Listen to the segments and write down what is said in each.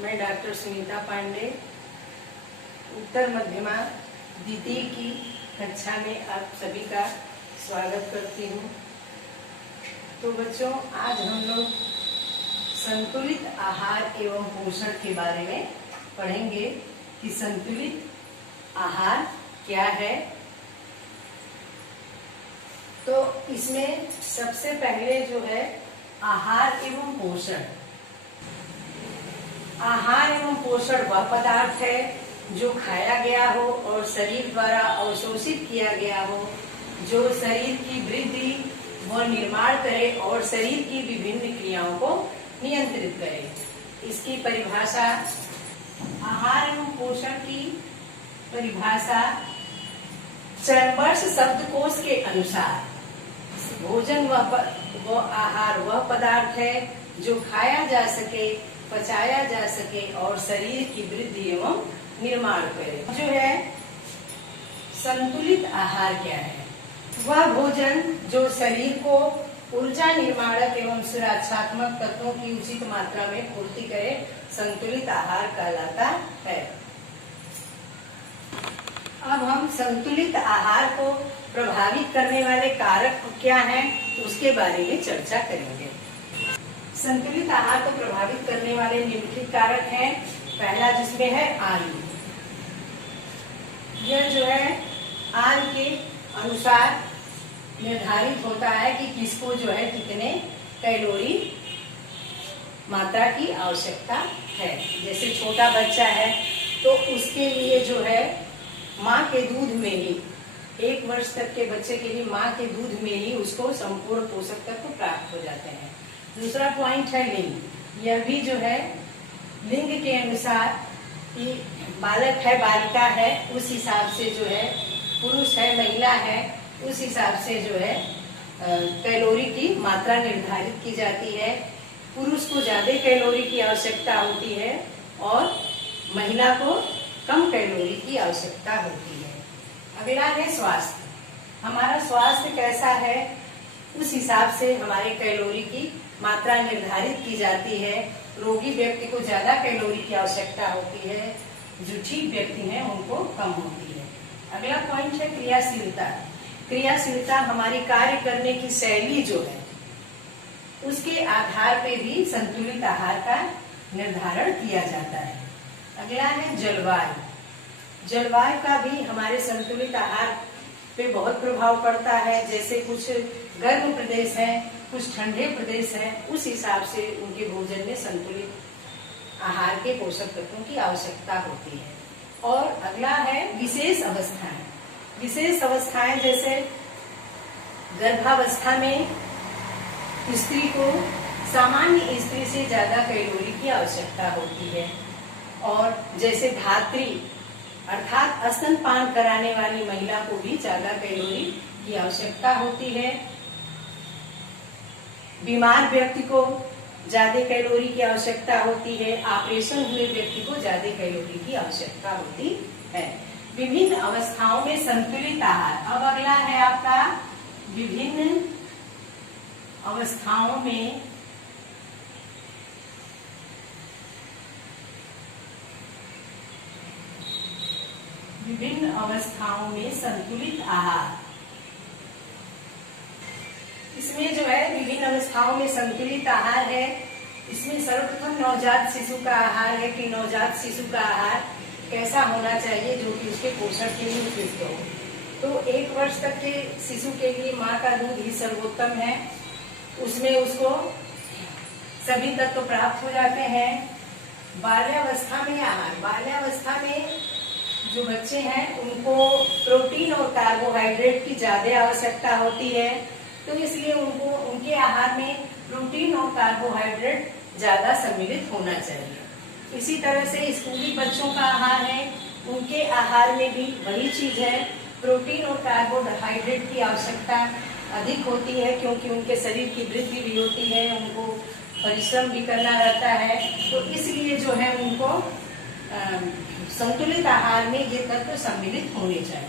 मैं डॉक्टर सुनीता पांडे उत्तर मध्यमा द्वितीय की कक्षा में आप सभी का स्वागत करती हूँ। तो बच्चों, आज हम लोग संतुलित आहार एवं पोषण के बारे में पढ़ेंगे कि संतुलित आहार क्या है। तो इसमें सबसे पहले जो है आहार एवं पोषण। आहार एवं पोषण वह पदार्थ है जो खाया गया हो और शरीर द्वारा अवशोषित किया गया हो, जो शरीर की वृद्धि व निर्माण करे और शरीर की विभिन्न क्रियाओं को नियंत्रित करे। इसकी परिभाषा, आहार एवं पोषण की परिभाषा चर्मवर्ष शब्दकोश के अनुसार भोजन व आहार वह पदार्थ है जो खाया जा सके, पचाया जा सके और शरीर की वृद्धि एवं निर्माण करे। जो है संतुलित आहार क्या है? वह भोजन जो शरीर को ऊर्जा निर्माणक एवं सुरक्षात्मक तत्वों की उचित मात्रा में पूर्ति करे, संतुलित आहार कहलाता है। अब हम संतुलित आहार को प्रभावित करने वाले कारक क्या हैं, तो उसके बारे में चर्चा करेंगे। संतुलित आहार को प्रभावित करने वाले निम्नलिखित कारक हैं। पहला जिसमें है आयु। यह जो है आयु के अनुसार निर्धारित होता है कि किसको जो है कितने कैलोरी मात्रा की आवश्यकता है। जैसे छोटा बच्चा है तो उसके लिए जो है माँ के दूध में ही, 1 वर्ष तक के बच्चे के लिए माँ के दूध में ही उसको संपूर्ण पोषक तत्व प्राप्त हो जाते हैं। दूसरा पॉइंट है लिंग। यह भी जो है लिंग के अनुसार कि बालक है, बालिका है, उस हिसाब से जो है, पुरुष है, महिला है, उस हिसाब से जो है कैलोरी की मात्रा निर्धारित की जाती है। पुरुष को ज्यादा कैलोरी की आवश्यकता होती है और महिला को कम कैलोरी की आवश्यकता होती है। अगला है स्वास्थ्य। हमारा स्वास्थ्य कैसा है, उस हिसाब से हमारे कैलोरी की मात्रा निर्धारित की जाती है। रोगी व्यक्ति को ज्यादा कैलोरी की आवश्यकता होती है, जो ठीक व्यक्ति हैं उनको कम होती है। अगला पॉइंट है क्रियाशीलता। क्रियाशीलता हमारी कार्य करने की शैली जो है उसके आधार पे भी संतुलित आहार का निर्धारण किया जाता है। अगला है जलवायु। जलवायु का भी हमारे संतुलित आहार पे बहुत प्रभाव पड़ता है। जैसे कुछ गर्म प्रदेश हैं, कुछ ठंडे प्रदेश हैं, उस हिसाब से उनके भोजन में संतुलित आहार के पोषक तत्वों की आवश्यकता होती है। और अगला है विशेष अवस्थाएं। विशेष अवस्थाएं जैसे गर्भावस्था में स्त्री को सामान्य स्त्री से ज्यादा कैलोरी की आवश्यकता होती है। और जैसे धात्री अर्थात स्तनपान कराने वाली महिला को भी ज्यादा कैलोरी की आवश्यकता होती है। बीमार व्यक्ति को ज्यादा कैलोरी की आवश्यकता होती है। ऑपरेशन हुए व्यक्ति को ज्यादा कैलोरी की आवश्यकता होती है। विभिन्न अवस्थाओं में संतुलित आहार। अब अगला है आपका विभिन्न अवस्थाओं में संतुलित आहार। इसमें जो है विभिन्न अवस्थाओं में संतुलित आहार है। इसमें सर्वप्रथम नवजात शिशु का आहार है कि नवजात शिशु का आहार कैसा होना चाहिए जो कि उसके पोषण के लिए उपयुक्त हो। तो 1 वर्ष तक के शिशु के लिए माँ का दूध ही सर्वोत्तम है। उसमें उसको सभी तत्व प्राप्त हो जाते हैं। बाल्यावस्था में आहार। बाल्यावस्था में जो बच्चे हैं उनको प्रोटीन और कार्बोहाइड्रेट की ज्यादा आवश्यकता होती है, तो इसलिए उनको उनके आहार में प्रोटीन और कार्बोहाइड्रेट ज्यादा सम्मिलित होना चाहिए। इसी तरह से स्कूली बच्चों का आहार है, उनके आहार में भी वही चीज है, प्रोटीन और कार्बोहाइड्रेट की आवश्यकता अधिक होती है क्योंकि उनके शरीर की वृद्धि भी होती है, उनको परिश्रम भी करना रहता है। तो इसलिए जो है उनको संतुलित आहार में ये तत्व सम्मिलित होने चाहिए।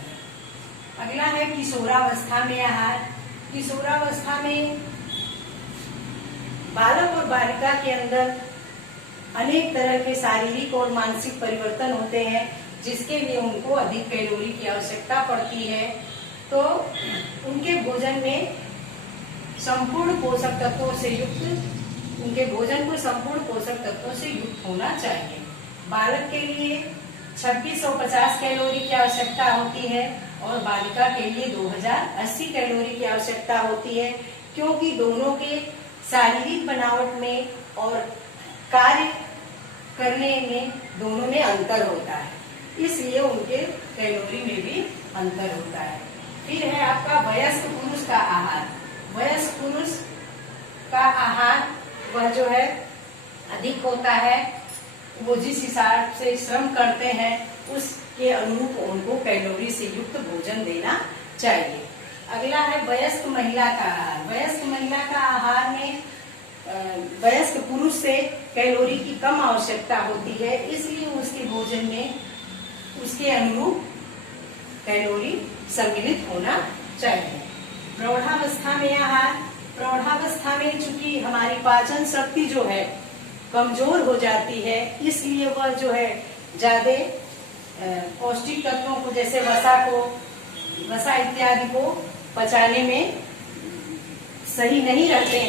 अगला है किशोरावस्था में आहार। किशोरावस्था में बालक और बालिका के अंदर अनेक तरह के शारीरिक और मानसिक परिवर्तन होते हैं, जिसके लिए उनको अधिक कैलोरी की आवश्यकता पड़ती है। तो उनके भोजन में संपूर्ण पोषक तत्वों से युक्त, उनके भोजन को संपूर्ण पोषक तत्वों से युक्त होना चाहिए। बालक के लिए 2650 कैलोरी की आवश्यकता होती है और बालिका के लिए 2080 कैलोरी की आवश्यकता होती है, क्योंकि दोनों के शारीरिक बनावट में और कार्य करने में दोनों में अंतर होता है, इसलिए उनके कैलोरी में भी अंतर होता है। फिर है आपका वयस्क पुरुष का आहार। वयस्क पुरुष का आहार वह जो है अधिक होता है, वो जिस हिसाब से श्रम करते हैं उसके अनुरूप उनको कैलोरी से युक्त भोजन देना चाहिए। अगला है वयस्क महिला का आहार। वयस्क महिला का आहार में वयस्क पुरुष से कैलोरी की कम आवश्यकता होती है, इसलिए उसके भोजन में उसके अनुरूप कैलोरी सम्मिलित होना चाहिए। प्रौढ़ावस्था में आहार। प्रौढ़ावस्था में चूंकि हमारी पाचन शक्ति जो है कमजोर हो जाती है, इसलिए वह जो है ज्यादा पौष्टिक तत्वों को, जैसे वसा इत्यादि को पचाने में सही नहीं रहते।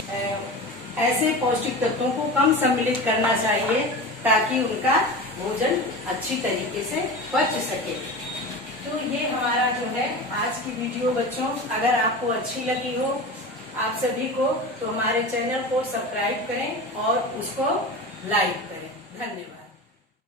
ऐसे पौष्टिक तत्वों को कम सम्मिलित करना चाहिए ताकि उनका भोजन अच्छी तरीके से पच सके। तो ये हमारा जो है आज की वीडियो बच्चों, अगर आपको अच्छी लगी हो आप सभी को, तो हमारे चैनल को सब्सक्राइब करें और उसको लाइक करें। धन्यवाद।